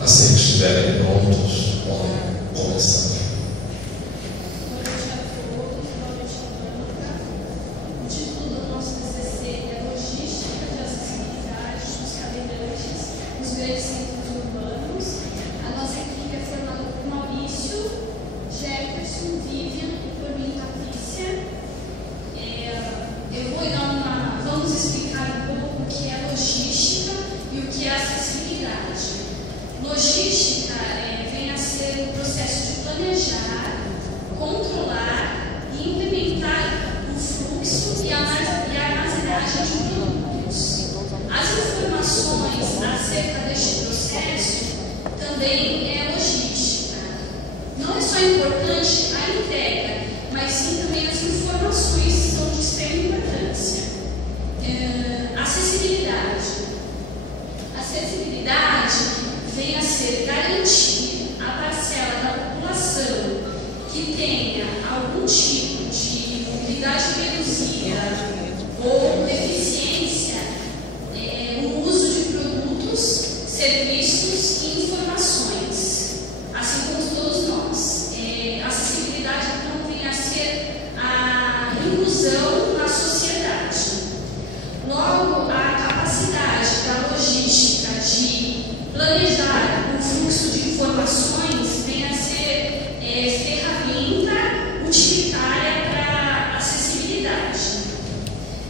Assim que estiverem prontos, podem começar. O título do nosso TCC é Logística de Acessibilidade dos Cadeirantes nos Grandes Centros Urbanos. A nossa equipe é formada por Maurício, Jefferson, Vivian e por mim, Patrícia. Vamos explicar um pouco o que é logística e o que é acessibilidade. Logística vem a ser o processo de planejar, controlar e implementar o fluxo e a armazenagem de produtos. As informações acerca deste processo também é logística. Não é só importante a entrega, mas sim também as informações são de extrema importância. Acessibilidade. Acessibilidade vem a ser garantir a parcela da população que tenha algum tipo de mobilidade reduzida ou deficiência no uso de produtos, serviços e informações, assim como todos nós. Acessibilidade, então, vem a ser a inclusão na sociedade. Logo, a capacidade da logística de planejar o fluxo de informações vem a ser ferramenta utilitária para acessibilidade.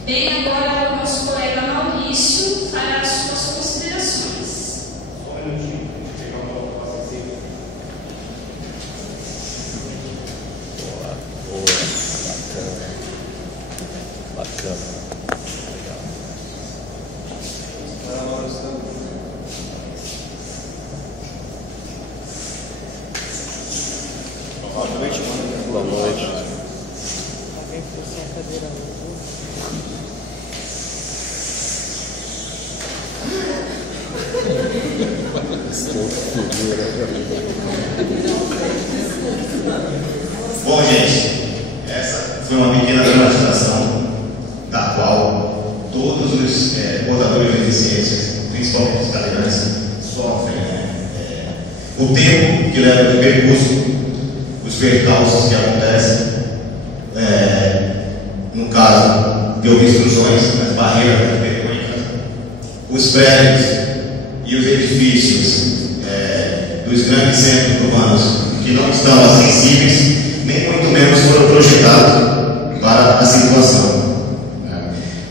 Bem, agora o nosso colega Maurício fará as suas considerações. Só um minutinho, deixa eu pegar uma nota acessível. Boa, bacana. Legal. Boa noite, mano. Boa noite. Alguém trouxe a cadeira Bom, gente, essa foi uma pequena demonstração da qual todos os portadores de deficiências, principalmente os cadeirantes, sofrem, o tempo que leva de percurso, os percalços que acontecem, no caso de obstruções, as barreiras arquitetônicas, os prédios e os edifícios dos grandes centros urbanos que não estão acessíveis, nem muito menos foram projetados para a situação.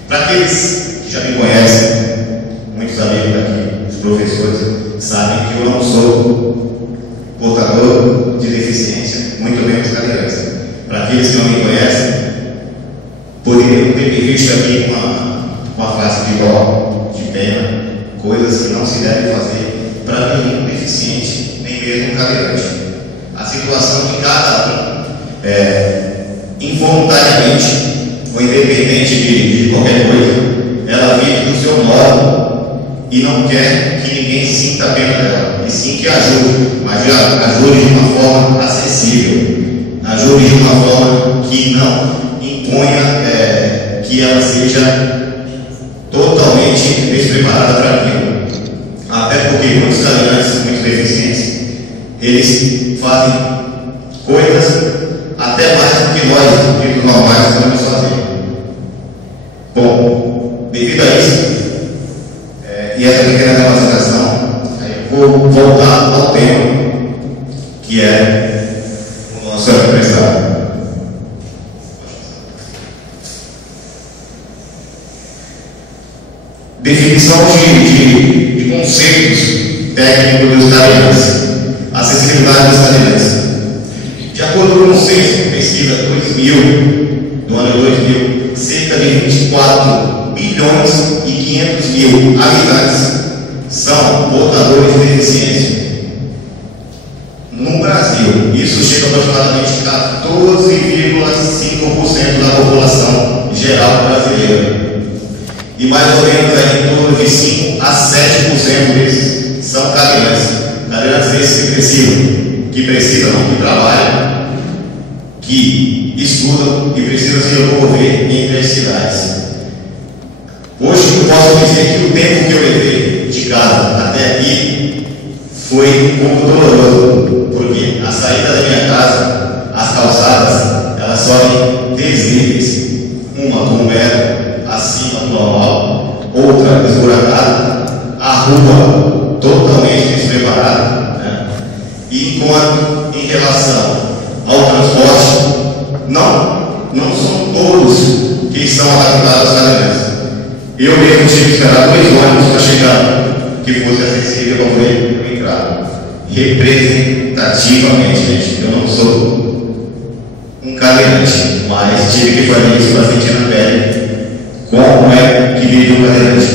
Para aqueles que já me conhecem, muitos amigos aqui, os professores, sabem que eu não sou portador de deficiência, muito menos cadeirante. Para aqueles que não me conhecem, poderiam ter me visto aqui com a face de dó, de pena, coisas que não se devem fazer para nenhum deficiente, nem mesmo cadeirante. A situação de cada um, involuntariamente ou independente de qualquer coisa, ela vive do seu modo e não quer que ninguém sinta a pena dela, e sim que ajude, mas ajude de uma forma acessível, ajude de uma forma que não imponha que ela seja totalmente despreparada para aquilo. Até porque muitos cadeirantes, muitos deficientes, eles fazem coisas até mais do que nós, ditos normais, podemos fazer. Bom, devido a isso, e essa pequena demonstração, eu vou voltar ao tema, que é o nosso empresário. Definição de conceitos técnicos dos cadeirantes. Acessibilidade dos cadeirantes. De acordo com o censo, pesquisa 2000, do ano 2000, cerca de 24 bilhões e 500 mil habitantes são portadores de deficiência. No Brasil, isso chega aproximadamente a 14,5% da população geral brasileira. E mais ou menos aí em torno de 5 a 7% desses são cadeirantes. Cadeirantes esses que precisam, que trabalham, que estudam e precisam se locomover entre as cidades. Hoje eu posso dizer que o tempo que eu levei de casa até aqui foi um pouco doloroso, porque a saída da minha casa, as calçadas, elas sobem desníveis, uma com 1 metro acima do normal, outra esburacada, a rua totalmente despreparada, né? E enquanto em relação ao transporte, não são todos que estão adaptados às cadeirantes. Eu mesmo tive que esperar 2 ônibus para chegar que fosse acessível ao veículo entrar. Representativamente, gente, eu não sou um cadeirante, mas tive que fazer isso para sentir na pele como é que vive um cadeirante.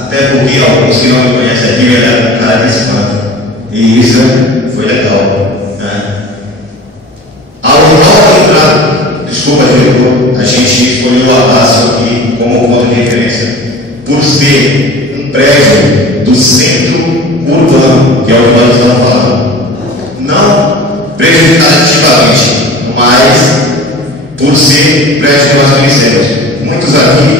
Até porque alguns que não me conhecem aqui me olharam com cara de espanto. E isso foi legal, né? Ao entrar, desculpa, diretor, a gente escolheu o Alácio aqui como ponto de referência por ser um prédio do centro urbano, que é o que nós estamos falando. Não prejudicativamente, mas por ser prédio que nós conhecemos. Muitos aqui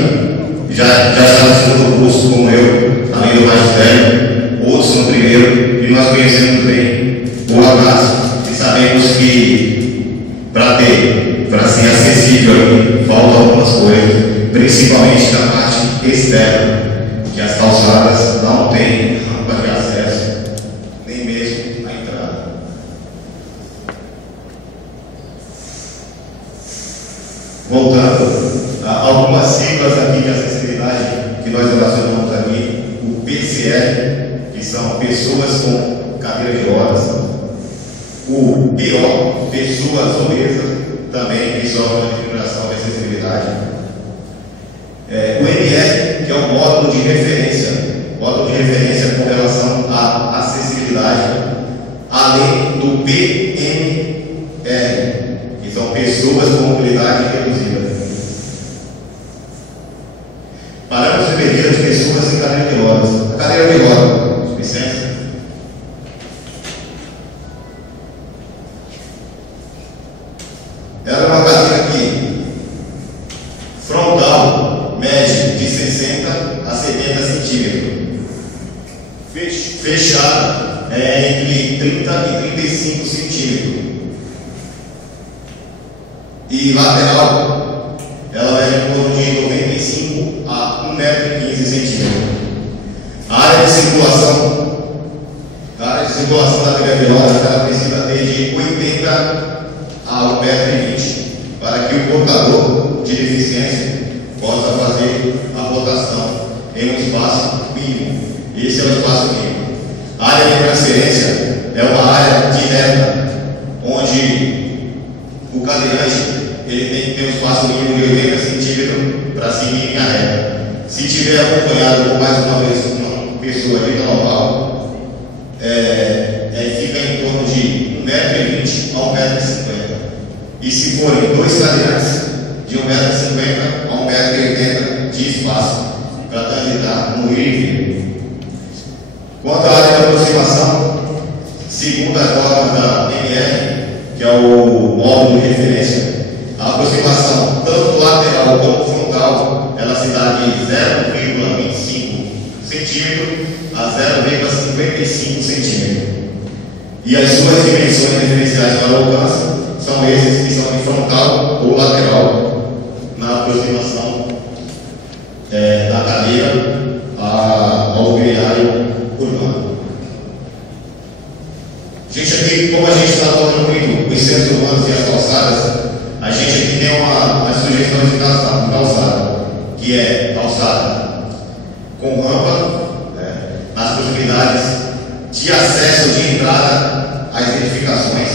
já estavam estudando o curso, como eu, além do magistério, outros no primeiro, e nós conhecemos bem o Alácio e sabemos que para ser acessível aqui, faltam algumas coisas, principalmente na parte externa, que as calçadas não têm rampa de acesso, nem mesmo a entrada. Voltando a algumas siglas aqui de acessibilidade que nós relacionamos aqui, o PCR, que são pessoas com cadeira de rodas, o PO, pessoas obesas, também que sofrem uma discriminação de acessibilidade. O MR, que é o módulo de referência com relação à acessibilidade, além do PMR, que são pessoas com mobilidade reduzida. Parâmetros de medida de pessoas em cadeira de rodas. A cadeira de rodas, licença. Ela é uma cadeira aqui, frontal, média, de 60 a 70 centímetros. Fechada entre 30 e 35 centímetros. E lateral, ela vai em torno de 95 a 1,15 m. A área de circulação da cadeira de rodas, ela precisa ter de 80 a 1,20 m, para que o portador de deficiência possa fazer a rotação em um espaço mínimo. Esse é o espaço mínimo. A área de transferência é uma área direta, onde o cadeirante ele tem que ter um espaço mínimo de 80 centímetros para seguir em linha reta. Se tiver acompanhado por mais uma vez uma pessoa de normal, fica em torno de 1,20 m a 1,50 m. E se forem 2 cadeirantes, de 1,50 m a 1,80 m de espaço para transitar no ir e vir. Quanto à área de aproximação, segundo as normas da MR, que é o módulo de referência, a aproximação tanto lateral como frontal, ela se dá de 0,25 centímetros a 0,55 centímetros. E as suas dimensões referenciais para o alcance são esses que são de frontal ou lateral na aproximação da cadeira ao mobiliário urbano. Gente, aqui, como a gente está falando muito os centros urbanos e as calçadas, a gente aqui tem uma sugestão de calçada, que é calçada com rampa, nas possibilidades de acesso de entrada às edificações.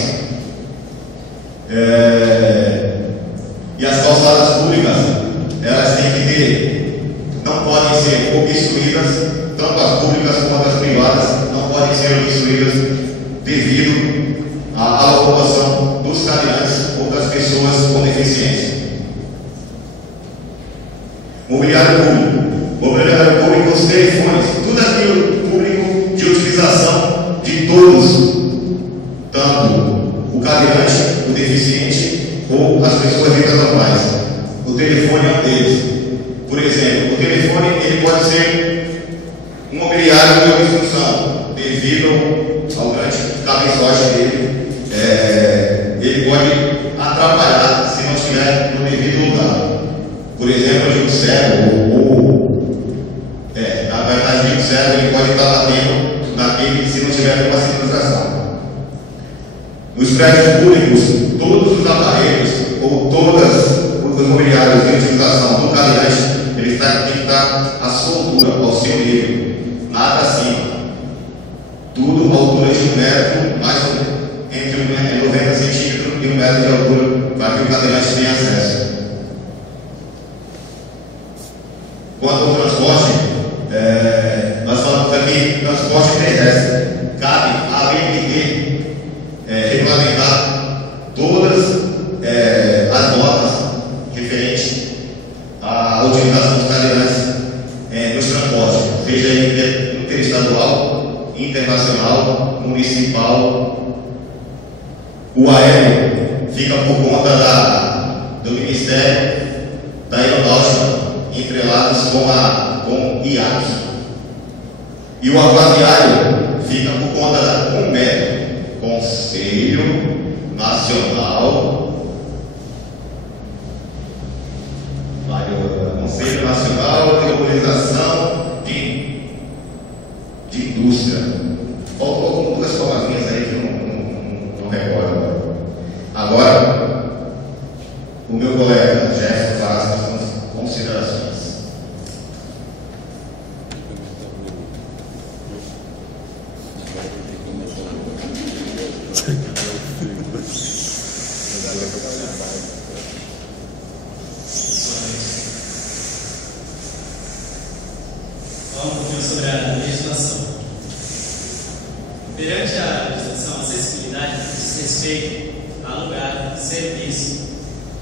E as calçadas públicas, elas têm que ter, não podem ser obstruídas, tanto as públicas quanto as privadas, não podem ser obstruídas devido à ocupação dos cadeirantes ou das pessoas com deficiência. Mobiliário público, os telefones, tudo aquilo público de utilização de todos, tanto o cadeirante, o deficiente ou as pessoas normais. O telefone é um deles. Por exemplo, o telefone ele pode ser um mobiliário de obstrução devido ao grande cabeçote dele, ele pode atrapalhar se não estiver no devido lugar. Por exemplo, o cego, na verdade, o cego ele pode estar batendo naquele se não tiver uma sinalização. Nos prédios públicos, todos os aparelhos ou todas os mobiliários de utilização do cadeirante, ele tem que estar à sua altura, ao seu nível, nada acima. Tudo à altura de 1 metro, mais ou menos, entre 90 centímetros e 1 metro de altura, para que o cadeirante tenha acesso. Quanto ao transporte, nós falamos aqui transporte terrestre. Cabe à ABNT regulamentar todas as normas referentes à utilização dos cadeirantes nos transportes, seja interestadual, internacional, municipal. O aéreo fica por conta do Ministério da Aeronáutica, entrelados com o IAC. E o aquaviário fica por conta da CONMED, Conselho Nacional de Organização de Indústria. Faltou 2 palavrinhas aí que eu não recordo. Agora, o meu colega Jefferson faz as considerações. Falar um pouquinho sobre a legislação. Perante a legislação, a acessibilidade diz respeito a lugar, serviço,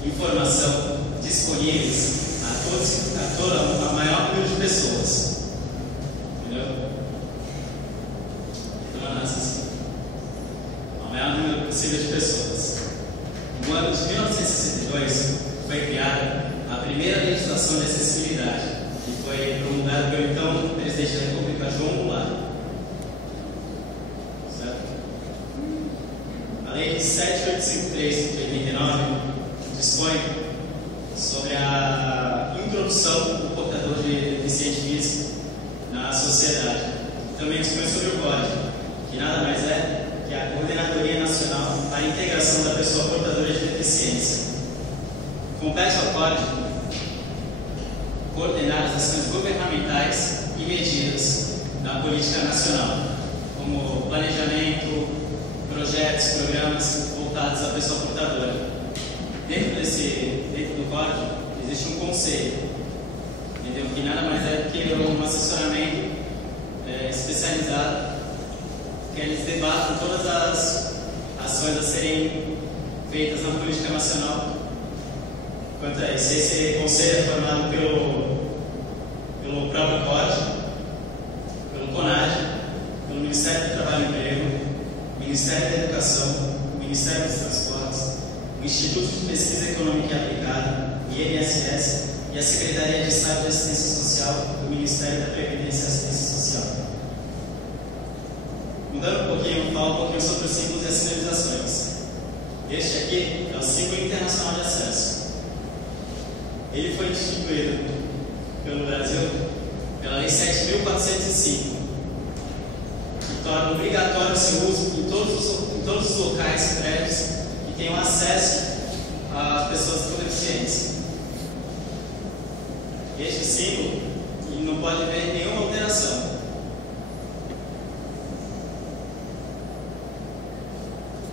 informação disponíveis a maior número de pessoas. Entendeu? Então é assim. A maior número possível de pessoas. No ano de 1962 foi criada a primeira legislação de acessibilidade, que foi promulgada pelo então presidente da República, João Goulart. Certo? A Lei 7853 de 89 dispõe sobre a introdução do portador de deficiente físico na sociedade. Também dispõe sobre o Código, que nada mais é que a Coordenadoria Nacional para a Integração da Pessoa Portadora de Deficiência. Compete ao Código coordenar as ações governamentais e medidas da política nacional, como planejamento, projetos, programas voltados à pessoa portadora. Dentro do código existe um conselho, entendeu? Que nada mais é do que um assessoramento especializado, que eles debatem todas as ações a serem feitas na política nacional. Quanto a isso, esse conselho é formado pelo próprio Código, pelo CONAD, pelo Ministério do Trabalho e Emprego, Ministério da Educação, Ministério dos Transportes, o Instituto de Pesquisa Econômica e Aplicada, INSS, e a Secretaria de Estado de Assistência Social do Ministério da Previdência e Assistência Social. Mudando um pouquinho, falo um pouquinho sobre os símbolos e as sinalizações. Este aqui é o símbolo internacional de acesso. Ele foi instituído pelo Brasil pela Lei 7.405, que torna obrigatório o seu uso em todos os locais, prédios que tenham acesso às pessoas com deficiência. Este símbolo não pode haver nenhuma alteração.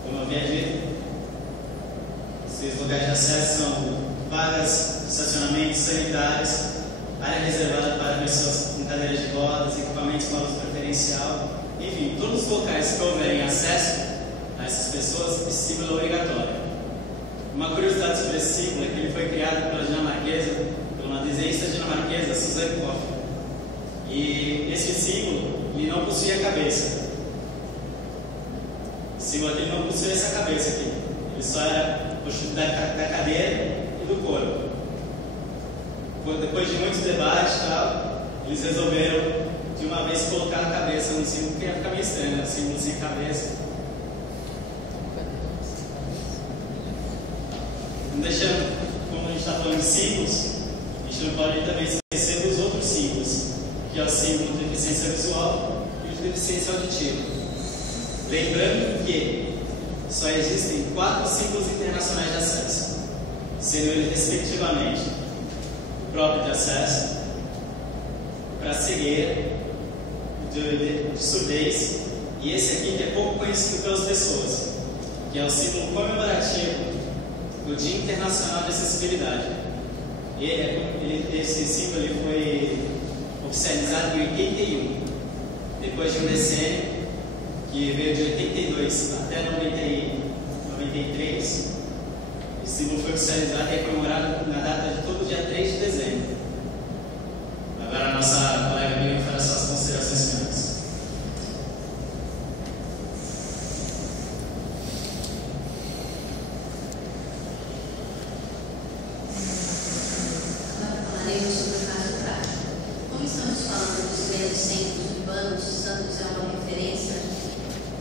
Como eu havia dito, esses lugares de acesso são vagas, estacionamentos sanitários, área reservada para pessoas com cadeiras de rodas, equipamentos com uso preferencial, enfim, todos os locais que houverem acesso a essas pessoas, esse símbolo é obrigatório. Uma curiosidade sobre esse símbolo é que ele foi criado pela uma desenhista dinamarquesa, Suzanne Koffer. E esse símbolo, ele não possuía cabeça. O símbolo aqui não possuía essa cabeça aqui. Ele só era constituído da cadeira e do corpo. Depois de muitos debates e tal, eles resolveram de uma vez colocar a cabeça no símbolo, porque ia ficar meio estranho, né? O símbolo sem cabeça. Não deixando, como a gente está falando de símbolos, a gente não pode também esquecer dos outros símbolos, que é o símbolo de deficiência visual e o de deficiência auditiva. Lembrando que só existem 4 símbolos internacionais de acesso, sendo eles respectivamente o próprio de acesso, para cegueira, de surdez, e esse aqui que é pouco conhecido pelas pessoas, que é o símbolo comemorativo do Dia Internacional de Acessibilidade. Esse símbolo ele foi oficializado em 81, depois de um decênio, que veio de 82 até 93. Esse símbolo foi oficializado e é comemorado na data de todo dia 3 de dezembro. Agora a nossa colega Miriam fará suas considerações finais. Agora falaremos sobre o caso prático. Como estamos falando dos grandes centros urbanos, Santos é uma referência,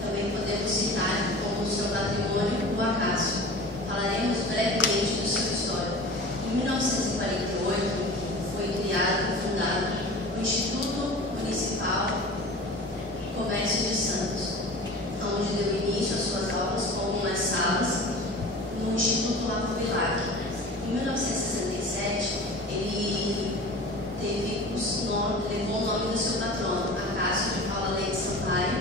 também podemos citar como seu patrimônio o Acácio. Falaremos brevemente do seu histórico. Em 1948, foi criado e fundado o Instituto Municipal de Comércio de Santos, onde deu início às suas aulas como nas salas no Instituto Lavo Bilac. Em 1967, ele levou o nome do seu patrono, Acácio de Paula Leite Sampaio,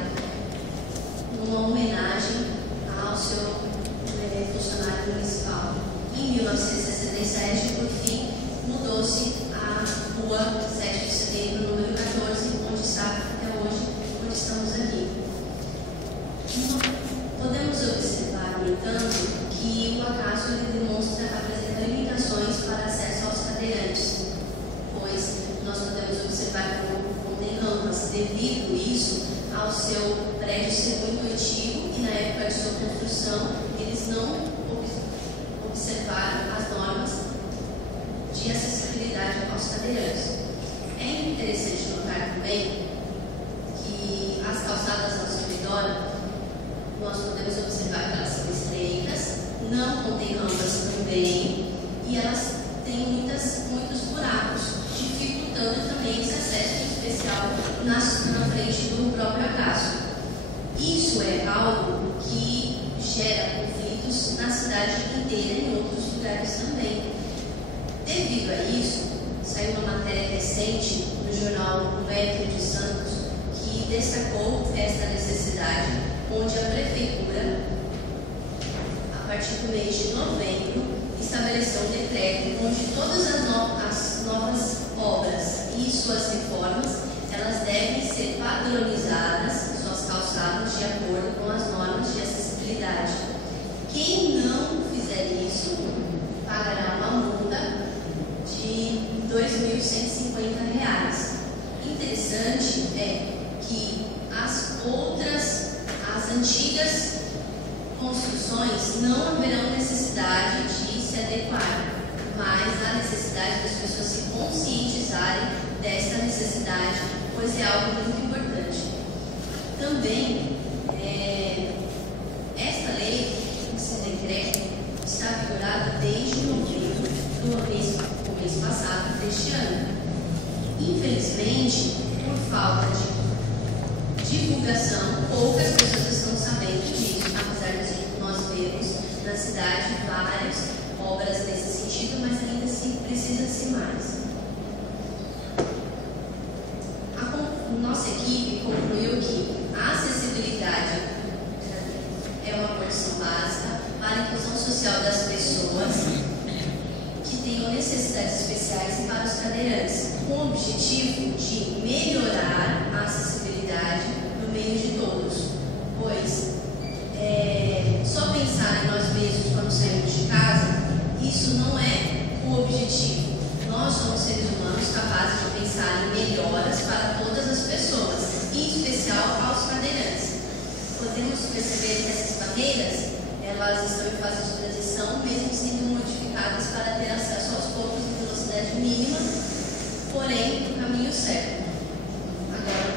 numa homenagem ao seu funcionário municipal. Em 1967, por fim, mudou-se a rua 7 de setembro, número 14, onde está até hoje, onde estamos aqui. Podemos observar, no entanto, que o Acácio apresenta limitações para acesso aos cadeirantes, pois nós podemos observar que não tem rampas, devido isso ao seu prédio ser muito antigo e na época de sua construção eles não observaram as normas de acessibilidade aos cadeirantes. É interessante notar também que as calçadas ao seu redor, nós podemos observar que elas são estreitas, não contêm rampas também, e elas têm muitos buracos, dificultando também esse acesso, em especial na frente do próprio Acácio. Isso é algo que gera conflitos na cidade inteira e em outros lugares também. Devido a isso, saiu uma matéria recente no jornal O Metro de Santos que destacou esta necessidade, onde a prefeitura, a partir do mês de novembro, estabeleceu um decreto onde todas as novas obras e suas reformas, elas devem ser padronizadas, suas calçadas, de acordo com as normas de acessibilidade. Quem não fizer isso pagará uma multa de R$ 2.150. Interessante é que as antigas construções não haverão necessidade de se adequar, mas há necessidade das pessoas se conscientizarem desta necessidade, pois é algo muito importante. Também, esta lei, esse decreto, está vigorado desde novembro do mês passado, deste ano. Infelizmente, por falta de divulgação, poucas pessoas estão sabendo disso, apesar de nós vermos na cidade várias obras nesse sentido, mas ainda assim precisa-se mais. Nossa equipe concluiu que a acessibilidade é uma condição básica para a inclusão social das pessoas que tenham necessidades especiais e para os cadeirantes, com o objetivo de melhorar a acessibilidade no meio de todos, pois só pensar em nós mesmos quando saímos de casa, isso não é o objetivo. Nós somos seres humanos capazes de pensar em melhoras para todas as pessoas, em especial aos cadeirantes. Podemos perceber que essas barreiras, elas estão em fase de transição, mesmo sendo modificadas para ter acesso aos poucos em velocidade mínima, porém no caminho certo. Agora,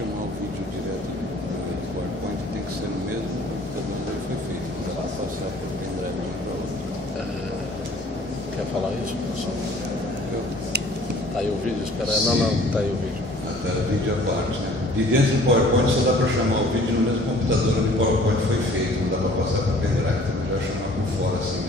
chamar o vídeo direto do PowerPoint, tem que ser no mesmo computador onde ele foi feito. Não dá para passar para o pendrive de um para outro. Quer falar isso, professor? Tá aí o vídeo, espera. Sim. Não, tá aí o vídeo. Até o vídeo à parte, né? De dentro do PowerPoint só dá para chamar o vídeo no mesmo computador onde o PowerPoint foi feito. Não dá para passar para o pendrive, então melhor chamar por fora assim mesmo.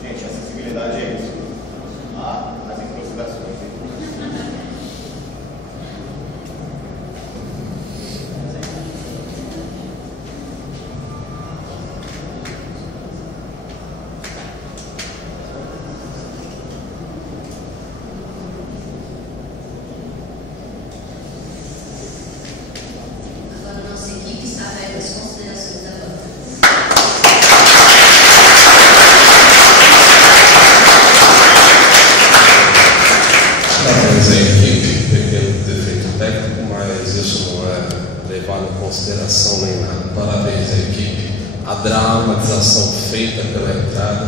Gente, a acessibilidade é isso. As improvisações. Agora a nossa equipe está aberta às considerações da banca. Parabéns à equipe, pequeno defeito técnico, mas isso não é levado em consideração nem nada. Parabéns à equipe. A dramatização feita pela entrada,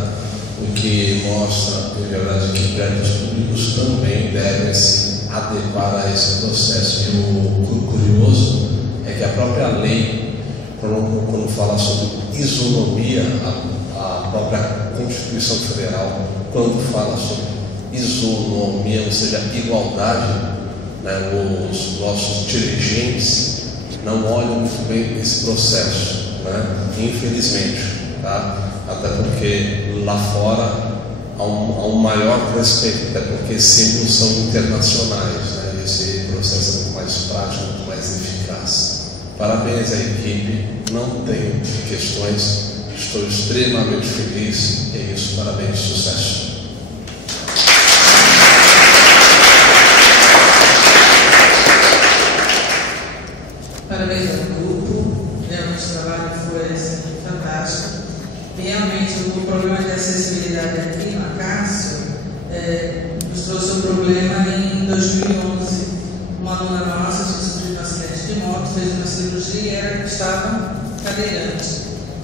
o que mostra, em verdade, que prédios públicos também devem se adequar a esse processo. E o curioso é que a própria lei, quando fala sobre isonomia, a própria Constituição Federal, quando fala sobre isonomia, ou seja, igualdade, né, os nossos dirigentes não olham muito bem esse processo, né, infelizmente, tá? Até porque lá fora há um maior respeito, até porque símbolos são internacionais, né, e esse processo é muito mais prático, muito mais eficaz. Parabéns à equipe, não tenho questões, estou extremamente feliz, e é isso, parabéns, sucesso. Parabéns ao grupo, realmente o trabalho foi fantástico. Realmente o problema de acessibilidade aqui na Cássio nos trouxe um problema em 2011. Uma aluna nossa tinha sofrido um acidente de moto, fez uma cirurgia e estava cadeirante.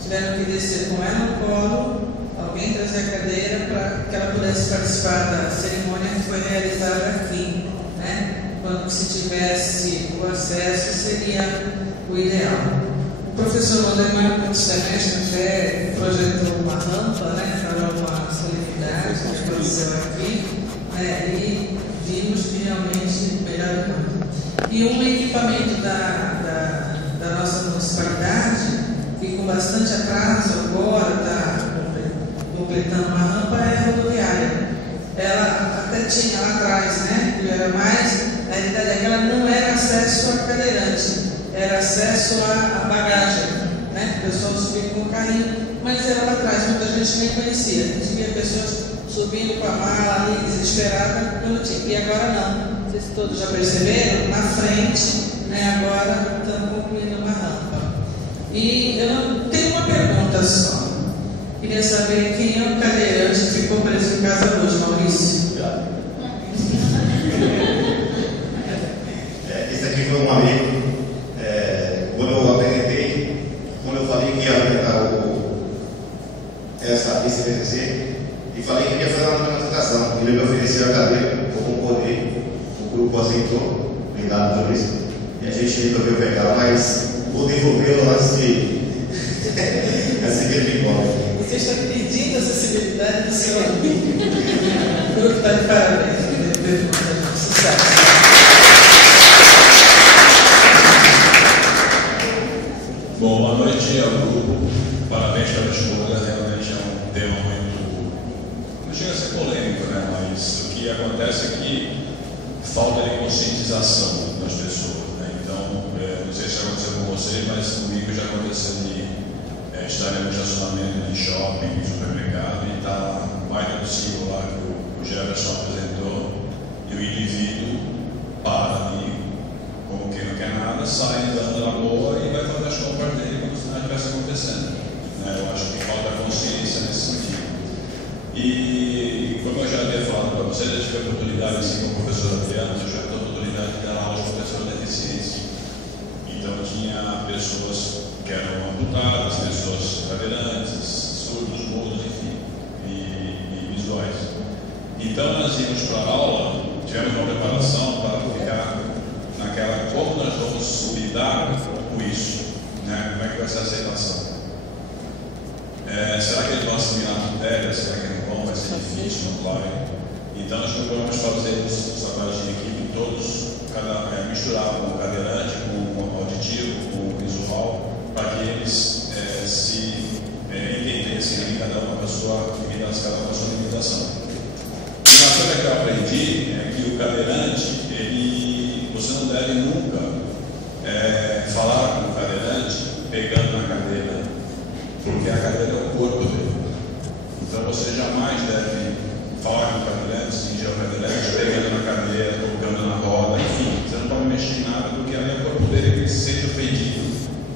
Tiveram que descer com ela no colo, alguém trazer a cadeira para que ela pudesse participar da cerimônia que foi realizada aqui, né? Quando se tivesse o acesso seria o ideal. O professor Waldemar, no semestre, até projetou uma rampa, né, para uma solenidade que aconteceu aqui, né, e vimos que realmente melhorou muito. E um equipamento da nossa municipalidade, que com bastante atraso agora está completando uma rampa, é a rodoviária. Ela até tinha lá atrás, né, que era mais. A realidade é que ela não era acesso a cadeirante, era acesso a bagagem, né? O pessoal subia com o carrinho, mas era lá atrás, muita gente nem conhecia. A gente via pessoas subindo com a mala ali, desesperada, e agora não. Vocês todos já perceberam? Na frente, né? Agora estamos concluindo uma rampa. E eu tenho uma pergunta só. Queria saber quem é o cadeirante que ficou preso em casa hoje, Maurício? Esse aqui foi um amigo. Quando eu apresentei, quando eu falei que ia apresentar esse PCC, e falei que ia fazer uma apresentação, ele me ofereceu a cadeira, eu concordei, o grupo aceitou, obrigado por isso, e a gente resolveu pegar, mas vou devolvê-lo antes de assim que ele me encontra. Você está pedindo acessibilidade do seu amigo. O grupo está de parabéns. Sucesso. Bom, boa noite ao grupo. Parabéns pela escolha. Realmente é um tema muito. Não chega a ser polêmico, né? mas o que acontece é que falta de conscientização das pessoas, né? Então, não sei se aconteceu com vocês, mas comigo já aconteceu de estar no estacionamento de shopping, supermercado, e está lá um baita do símbolo lá que o Jefferson apresentou, e o indivíduo para e, como quem não quer nada, sai andando na boa e vai fazer as compras dele como se nada estivesse acontecendo, né? Eu acho que falta consciência nesse sentido. E como eu já havia falado para vocês, eu tive a oportunidade, assim como o professor Adriano, eu já tive a oportunidade de dar aula de professor de deficiência. Então tinha pessoas que eram amputadas, pessoas cadeirantes, surdos, mudos, enfim, e visuais. Então nós íamos para a aula, tivemos uma preparação para ficar naquela, como nós vamos lidar com isso, né? Como é que vai ser a aceitação? Será que eles vão assimilar a matéria? Será que não vão? Vai ser difícil, não vai? Então nós procuramos fazer os trabalhos de equipe todos, misturar com o cadeirante, com o auditivo, com o visual, para que eles se entendessem cada um com a sua limitação. E uma coisa que eu aprendi é que o cadeirante, você não deve nunca falar com o cadeirante pegando na cadeira, porque a cadeira é o corpo dele. Então você jamais deve falar com o cadeirante, cingir o cadeirante, pegando na cadeira, tocando na roda, enfim, você não pode mexer em nada, porque aí é o corpo dele que se sente ofendido,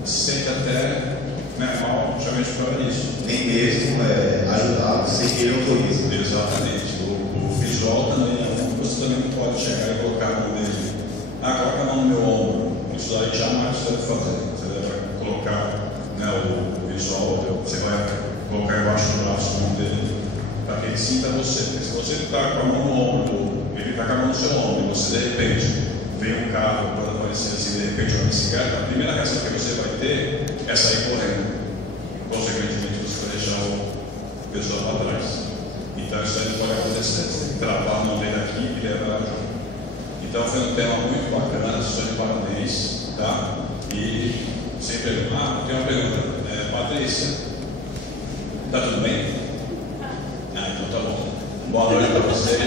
se sente até mal, justamente por causa disso. Nem mesmo ajudar sem que ele autorize. Exatamente. O visual também você também não pode chegar e colocar a mão nele. Coloca a mão no meu ombro. Isso aí jamais você deve fazer. Você deve colocar o visual, você vai colocar embaixo do braço a mão dele, para que ele sinta você. Porque se você está com a mão no ombro, ele está com a mão no seu ombro, e você de repente vem um carro, pode aparecer assim, de repente uma bicicleta, a primeira reação que você vai ter é sair correndo. Consequentemente, você vai deixar o pessoal para trás. Então, isso aí pode acontecer. Você tem que travar a mão dele aqui e levar ela junto. Então, foi um tema muito bacana, estou de parabéns, tá? E sempre tem uma pergunta. Patrícia, tá tudo bem? Então tá bom. Boa noite para você.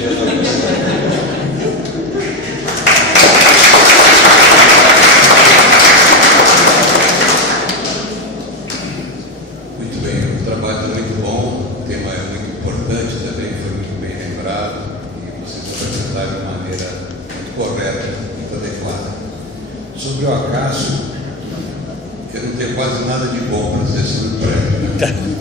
Muito bem, o trabalho é muito bom, o tema é muito importante também, foi muito bem lembrado e vocês apresentaram de maneira muito correta, muito adequada. Sobre o Acácio, eu não tenho quase nada de bom para dizer sobre o prédio.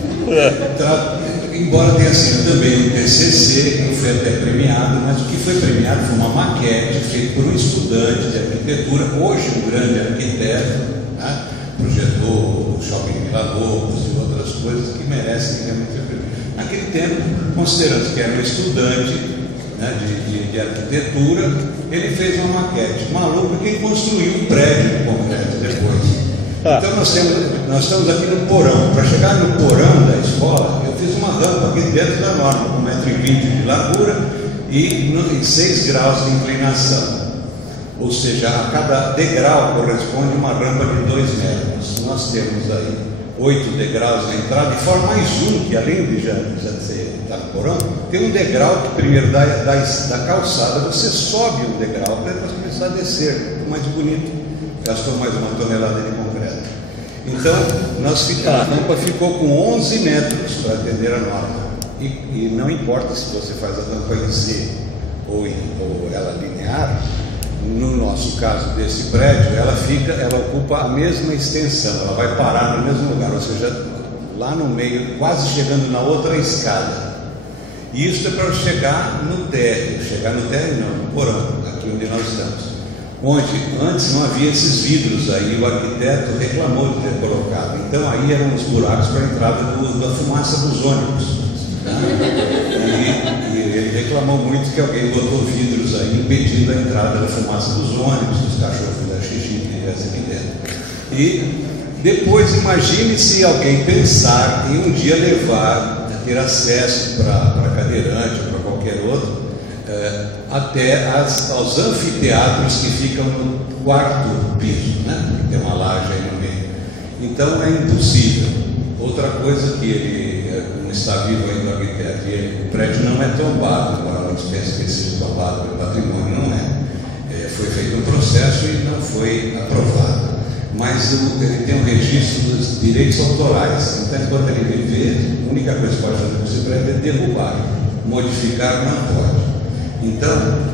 Embora tenha sido também um TCC, que não foi até premiado, mas o que foi premiado foi uma maquete feita por um estudante de arquitetura, hoje um grande arquiteto, né? Projetou o Shopping Vila Lobos e outras coisas que merecem realmente ser premiadas. Naquele tempo, considerando que era um estudante, né, de arquitetura, ele fez uma maquete. Maluco, que construiu um prédio em concreto depois. Então nós estamos aqui no porão. Para chegar no porão da escola, eu fiz uma rampa aqui dentro da norma, com 1,20 m de largura e 6 graus de inclinação. Ou seja, a cada degrau corresponde uma rampa de 2 metros. Nós temos aí 8 degraus na entrada, e fora mais um, que além de já estar no porão, tem um degrau que primeiro da calçada, você sobe um degrau para depois começar a descer, ficou mais bonito. Gastou mais 1 tonelada de concreto. Então, a rampa ficou com 11 metros para atender a norma. E não importa se você faz a rampa em C ou ela linear, no nosso caso desse prédio, ela ocupa a mesma extensão, ela vai parar no mesmo lugar, ou seja, lá no meio, quase chegando na outra escada. E isso é para chegar no térreo, no porão, aqui onde nós estamos. Onde antes não havia esses vidros aí, o arquiteto reclamou de ter colocado. Então aí eram os buracos para a entrada da fumaça dos ônibus. Né? E ele reclamou muito que alguém botou vidros aí impedindo a entrada da fumaça dos ônibus, dos cachorros da xixi que estivessem aqui dentro. E depois imagine se alguém pensar em um dia ter acesso para cadeirante ou para qualquer outro, até aos anfiteatros que ficam no 4º piso, né? Tem uma laje aí no meio. Então é impossível. Outra coisa que ele, um está vivo ainda o arquiteto, e o prédio não é tombado, embora muitos pensem que ele seja tombado pelo patrimônio, não é. Foi feito um processo e não foi aprovado. Mas ele tem um registro dos direitos autorais. Então, enquanto ele viver, a única coisa que pode fazer com esse prédio é derrubar. Modificar não pode. Então,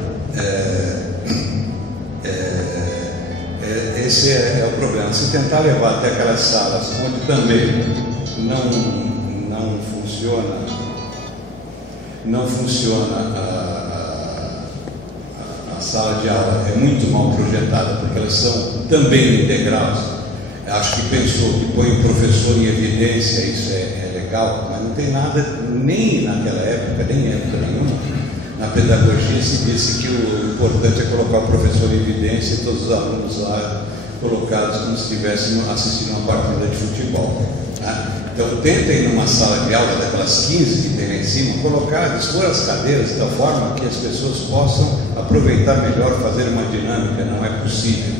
esse é o problema. Se tentar levar até aquelas salas onde também não funciona a sala de aula, é muito mal projetada, porque elas são também integrais. Acho que pensou que põe o professor em evidência, isso é legal, mas não tem nada, nem naquela época, nem época nenhuma, na pedagogia se disse que o importante é colocar o professor em evidência e todos os alunos lá colocados como se estivessem assistindo uma partida de futebol. Tá? Então tentem numa sala de aula daquelas 15 que tem lá em cima, dispor as cadeiras de tal forma que as pessoas possam aproveitar melhor, fazer uma dinâmica. Não é possível.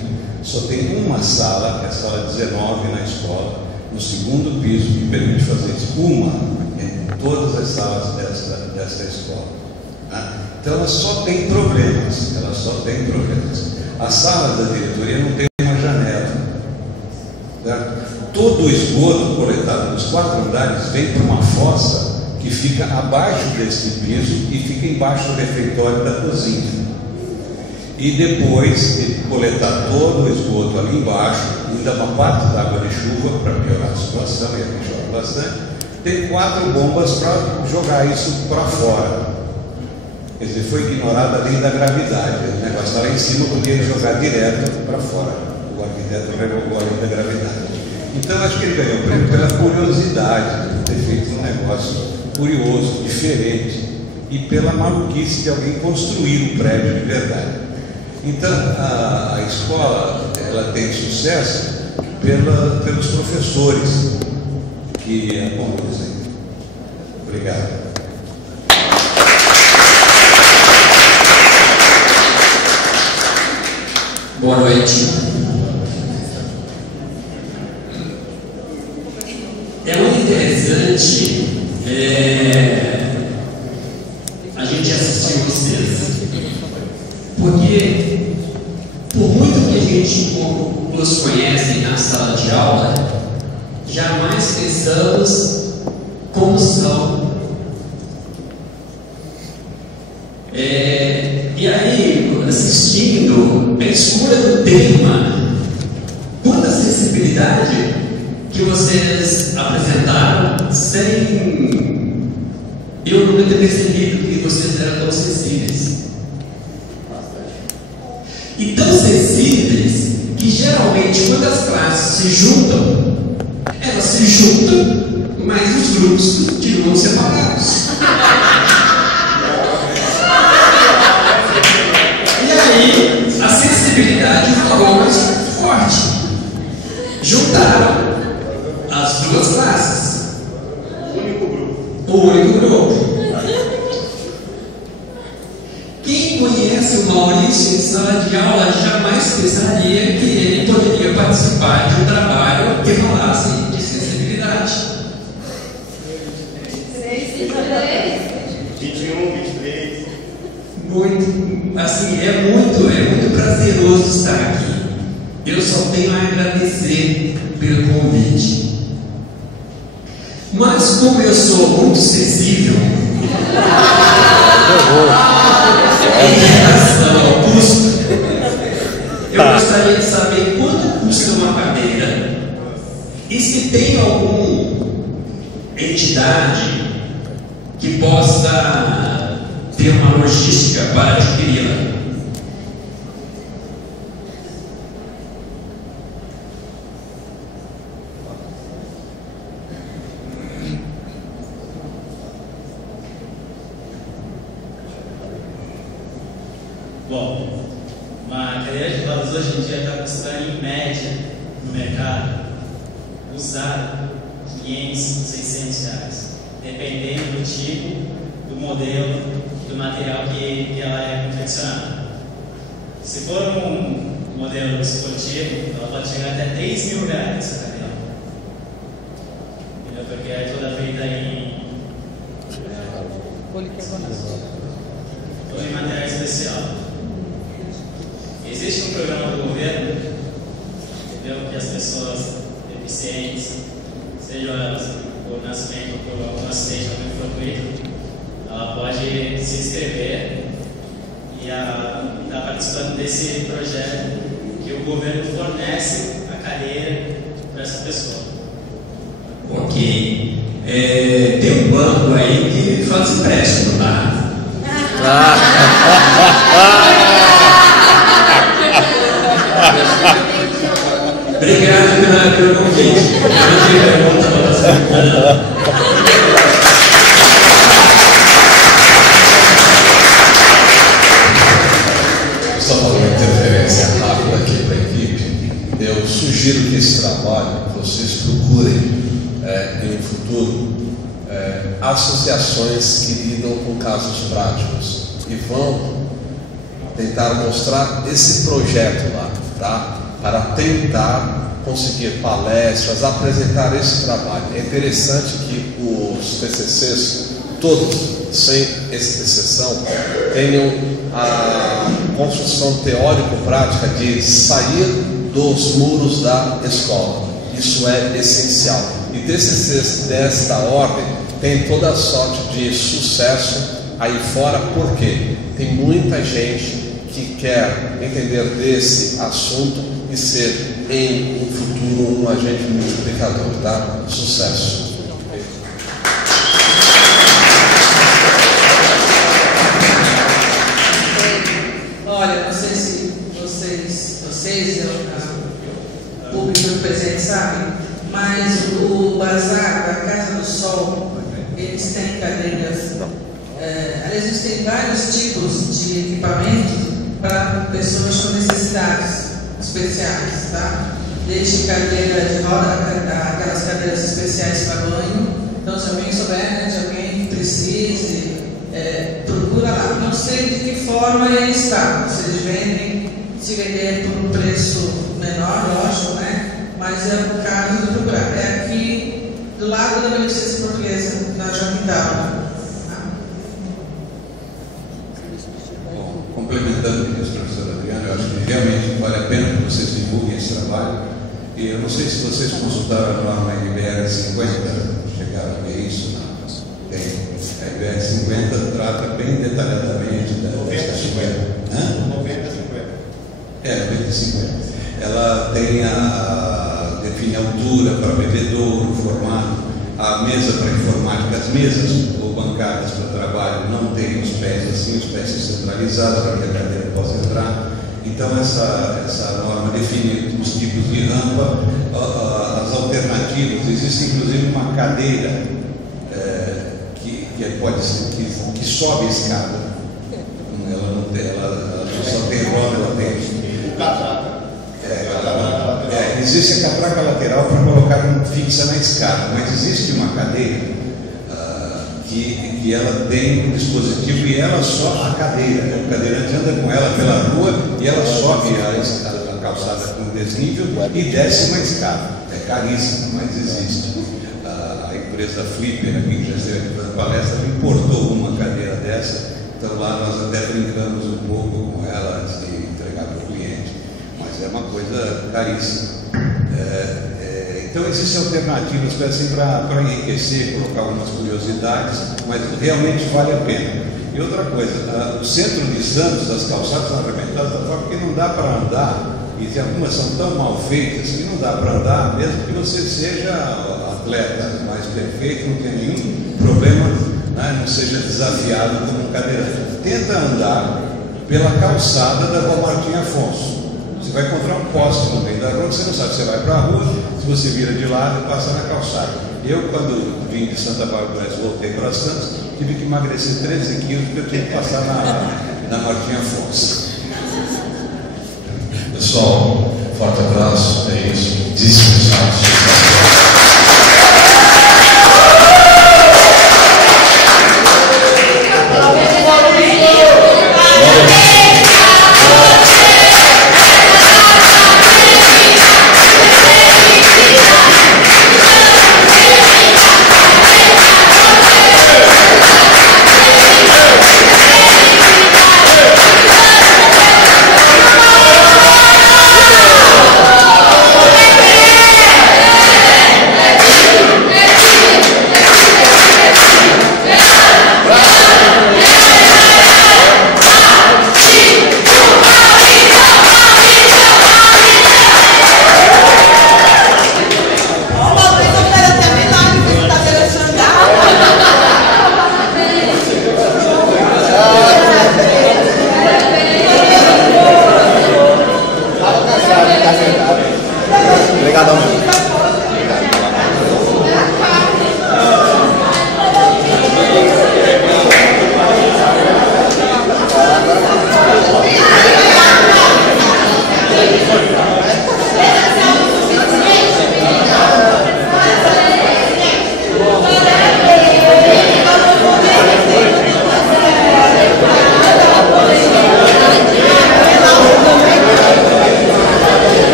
Só tem uma sala, que é a sala 19 na escola, no segundo piso, que permite fazer isso. Uma em todas as salas dessa escola. Tá? Então ela só tem problemas. A sala da diretoria não tem uma janela. Tá? Todo o esgoto coletado nos 4 andares vem para uma fossa que fica abaixo desse piso e fica embaixo do refeitório da cozinha. E depois de coletar todo o esgoto ali embaixo, ainda uma parte da água de chuva para piorar a situação, e aqui chove bastante, tem 4 bombas para jogar isso para fora. Quer dizer, foi ignorada a lei da gravidade. O negócio está lá em cima, podia jogar direto para fora. O arquiteto revogou a lei da gravidade. Então, acho que ele ganhou o prêmio pela curiosidade de ter feito um negócio curioso, diferente, e pela maluquice de alguém construir um prédio de verdade. Então, a escola ela tem sucesso pelos professores que a conduzem. Obrigado. Boa noite. É muito interessante a gente assistir vocês, porque por muito que a gente nos conhece na sala de aula, jamais pensamos como são. E aí, assistindo a escolha do tema, quanta sensibilidade que vocês apresentaram, sem eu não ter percebido que vocês eram tão sensíveis. E tão sensíveis que geralmente quando as classes se juntam, elas se juntam, mas os grupos continuam separados. E aí a sensibilidade ficou mais forte. Juntaram as duas classes. O único grupo. Quem conhece o Maurício em sala de aula jamais pensaria que ele poderia participar de um trabalho que falasse de sensibilidade. 21, 23. Muito, assim, é muito prazeroso estar aqui. Eu só tenho a agradecer pelo convite. Mas como eu sou muito sensível em relação ao custo, eu gostaria de saber quanto custa uma cadeira e se tem alguma entidade que possa ter uma logística para adquiri-la. Bom, uma cadeira de rodas hoje em dia está custando em média no mercado, usada, R$500, R$600, dependendo do tipo, do modelo, do material que ela é confeccionada. Se for um modelo esportivo, ela pode chegar até R$3.000 essa cadeira. Entendeu? Porque é toda feita em Ou em material especial. Existe um programa do governo, entendeu? Que as pessoas deficientes, sejam elas por nascimento ou por algum acidente fortuito, ela pode se inscrever e está participando desse projeto que o governo fornece a cadeira para essa pessoa. Ok. Tem um banco aí que faz empréstimo, tá? Obrigado pelo convite. Só fazer uma interferência rápida aqui para a equipe. Eu sugiro que esse trabalho vocês procurem em um futuro associações que lidam com casos práticos e vão tentar mostrar esse projeto lá, tá? Para tentar conseguir palestras, apresentar esse trabalho. É interessante que os TCCs, todos, sem exceção, tenham a construção teórico-prática de sair dos muros da escola. Isso é essencial. E TCCs desta ordem têm toda a sorte de sucesso aí fora, porque tem muita gente que quer entender desse assunto e ser em um futuro um agente multiplicador, tá? Sucesso! Olha, não sei se vocês o público presente sabe, mas o Bazar da Casa do Sol, eles têm cadeiras, aliás, eles têm vários tipos de equipamentos para pessoas com necessidades especiais, tá? Desde cadeira de roda, aquelas cadeiras especiais para banho. Então, se alguém souber, né, de alguém que precise, procura lá. Não sei de que forma ele está. Se eles vendem, se vender por um preço menor, lógico, né? Mas é o caso de procurar. É aqui do lado da Beneficência Portuguesa, na Joaquim. Complementando o que disse o professor Adriano, eu acho que realmente vale a pena que vocês divulguem esse trabalho. E eu não sei se vocês consultaram a norma IBR 50, chegaram a ver isso. Tem. A IBR 50 trata bem detalhadamente da 90-50. 90-50. Ela tem define a altura para bebedouro, formato, a mesa para informática, as mesas ou bancadas para trabalho não tem os pés assim, os pés centralizados para que a cadeira possa entrar. Então essa norma define os tipos de rampa, as alternativas. Existe inclusive uma cadeira que sobe a escada. Ela não só tem roda, ela tem catraca. Existe a catraca lateral para colocar fixa na escada, mas existe uma cadeira que ela tem um dispositivo e ela sobe a cadeira. O cadeirante anda com ela pela rua e ela sobe a calçada com desnível e desce uma escada. É caríssimo, mas existe. A empresa Flipper, aqui que já esteve fazendo palestra, importou uma cadeira dessa. Então lá nós até brincamos um pouco com ela antes de entregar para o cliente, mas é uma coisa caríssima. Então existem alternativas para enriquecer, colocar algumas curiosidades, mas realmente vale a pena. E outra coisa, o centro de Santos, as calçadas estão arrebentadas da forma que não dá para andar, e algumas são tão mal feitas que não dá para andar, mesmo que você seja atleta mais perfeito, não tem nenhum problema, né, não seja desafiado como um cadeirante. Tenta andar pela calçada da Rua Martim Afonso. Você vai encontrar um poste no meio da rua, você não sabe, você vai para a rua, se você vira de lado, passa na calçada. Eu, quando vim de Santa Bárbara, voltei para Santos, tive que emagrecer 13 quilos, porque eu tinha que passar na Martim Afonso. Pessoal, forte abraço, é isso. Discos,